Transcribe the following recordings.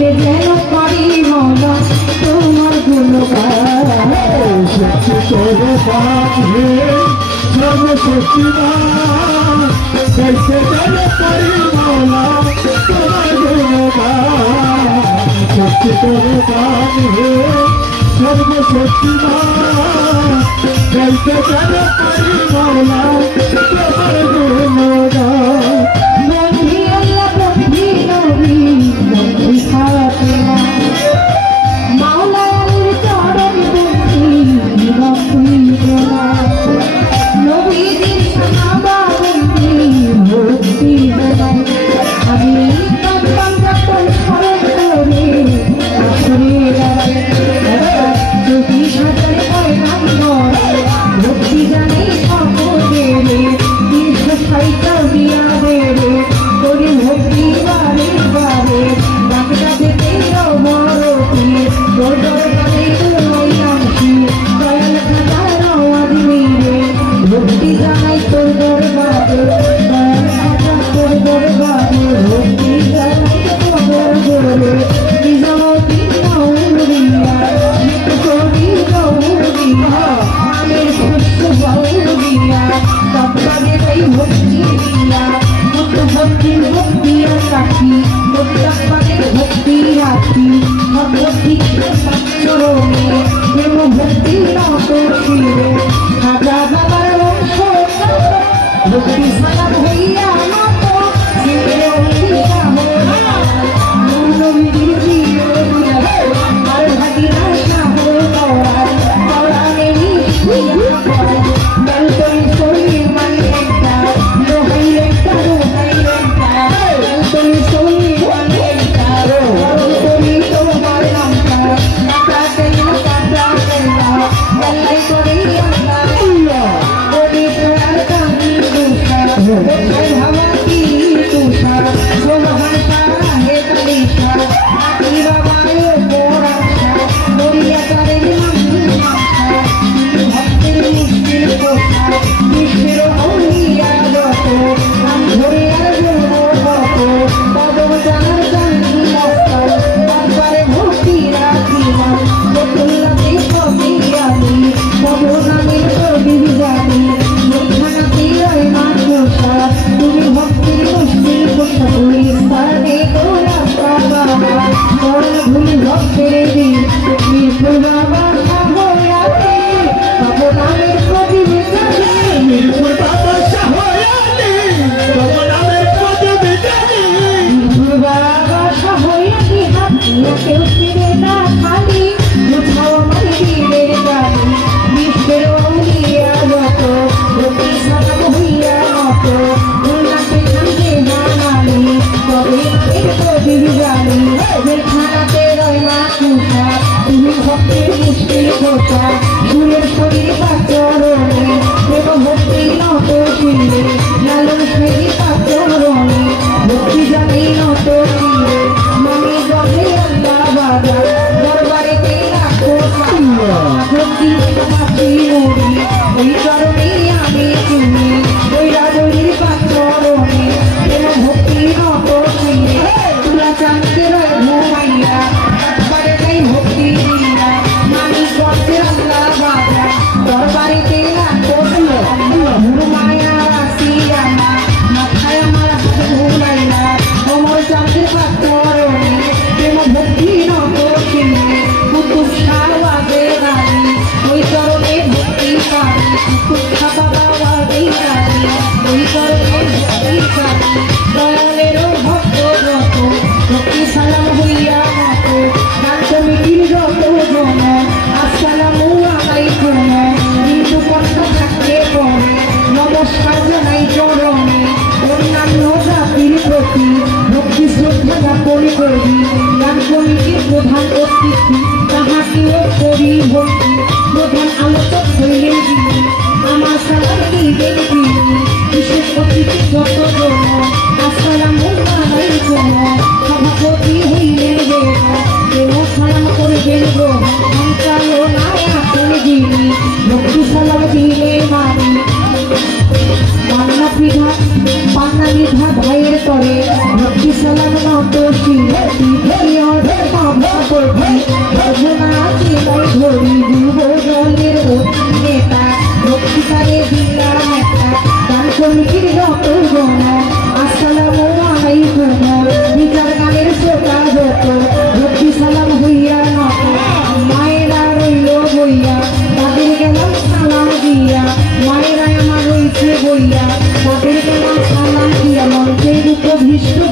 গাইতে যেন পারি মৌলা তোমার গুণগান। শক্তি তোরে পাখি সর্বশক্তিমান, গাইতে যেন পারি মৌলা তোমার গুণগান। শক্তি তোরে পাখি সর্বশক্তিমান, গাইতে যেন পারি মৌলা তোমার গুণগান। বন্ধি আল্লাহ বন্ধি নবী বন্ধি ফাতেমা, মাওলা আলীর চরণ বন্ধি ভক্তি গোলা, নবীজির সাহাবা বন্ধি ভক্তি গোলা। আমি কাঁদতাম যখন স্মরণ করে আসরে দাঁড়াই, যদি সাঁতারে হয় নাম ভক্তি জানি সকলের।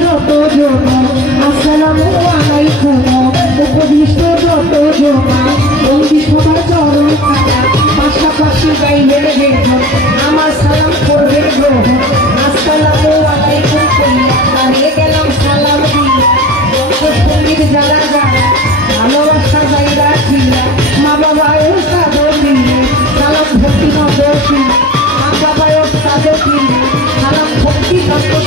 যত জন আসসালামু আলাইকুম উপদিষ্ট যত জন বন্দি সবার চরণ পাশাপাশি গাইবেন বেজন আমার সালাম করবেন গ্রহণ আসসালামু আলাইকুম কইয়া দাঁড়িয়ে গেলাম সালাম দিয়া সঙ্গীত যারা গায় ভালোবাসা জায়গা ছিলা মা বাবায় সাদর দিলে সালাম ভক্তি নদী মা বাবায় সাদর দিলে সালাম ভক্তি নদী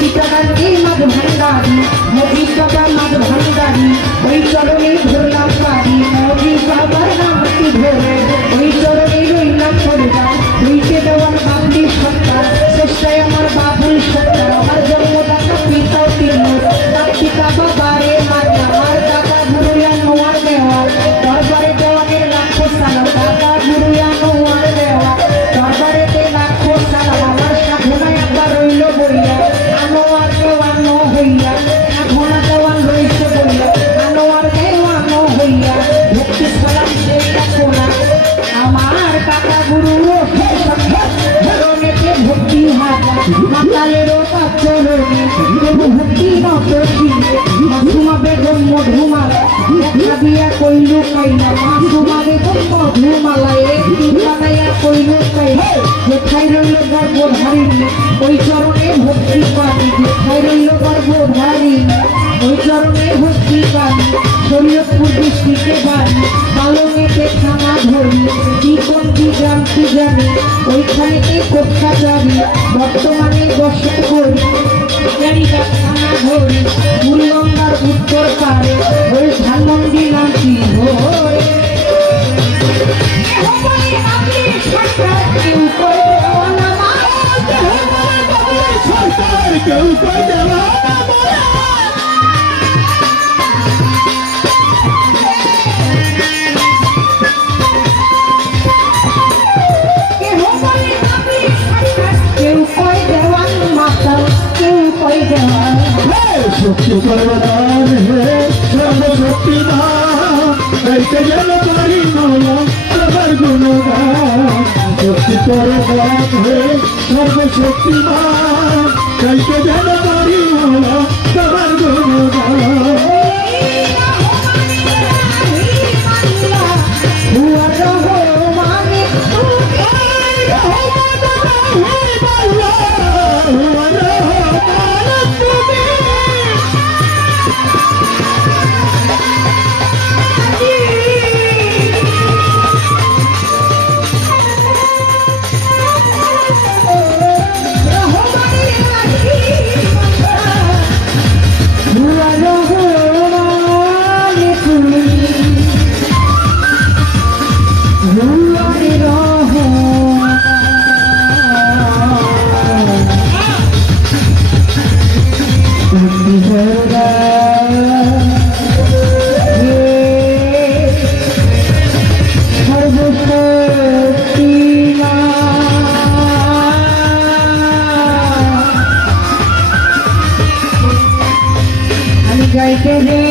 ঠিকানার এই মাঝ ভান্ডারি নদী বাবা মাঝ ভান্ডারি ওই চরণে ধরলাম বাড়ি নদী বাবার নামটি ধরে ওই চরণে রইলাম পড়বা রইতে দেওয়ার বাবলি সত্তা চেষ্টায় আমার বাবুল সত্তা আমার জন্মদাতা পিতাও তিনি তার পিতা বাবারে মাতা আমার দাদা গুরুয়া নোয়ার দেওয়া দরবারে দেওয়ানের লাখো সালাম দাদা গুরুয়া নোয়ার দেওয়া দরবারেতে লাখো সালাম আমার সাধনায় আবার রইল বইয়া আনোয়ার দেওয়ানো হইয়া সাধনা দেওয়ান রইছে বইয়া আনোয়ার দেওয়ানো হইয়া ভক্তি সালাম দেইয়া কোনা আমার কাকা গুরু ধরনেতে ভক্তি হাজা মাতালেরও চরণে দেব ভক্তি নতশিলে মাসুমা বেগম মধুমালা দেখা দিয়া কইলু কাইলা মাসুমা বেগম মধুমালা একটি বানাইয়া কইলু কাইলা যেথায় রইল গর্ভধারিণী ওই চরণে ভক্তি পানি যেথায় রইল গর্ভধারিণী ওই চরণে ভক্তি পানি শরীয়তপুর ডিস্ট্রিক্টে বাড়ি পালনেতে থানা ধরি কি কোন কি গ্রাম কি জানি ওইখানেতে কোট্টাচারি বর্তমানে দর্শন করি থানা ধরি মূলগঙ্গার উত্তর পারে ওই ধানমন্ডি নামটি ধরে কেউ করে সরকার কেউ করে দেওয়া শক্তি করবান হে সর্বশক্তিমান গাইতে যেন পারি মাওলা তোমার গুণগান শক্তি করবান হে সর্বশক্তিমান গাইতে যেন পারি মাওলা তোমার গুণগান গাইতে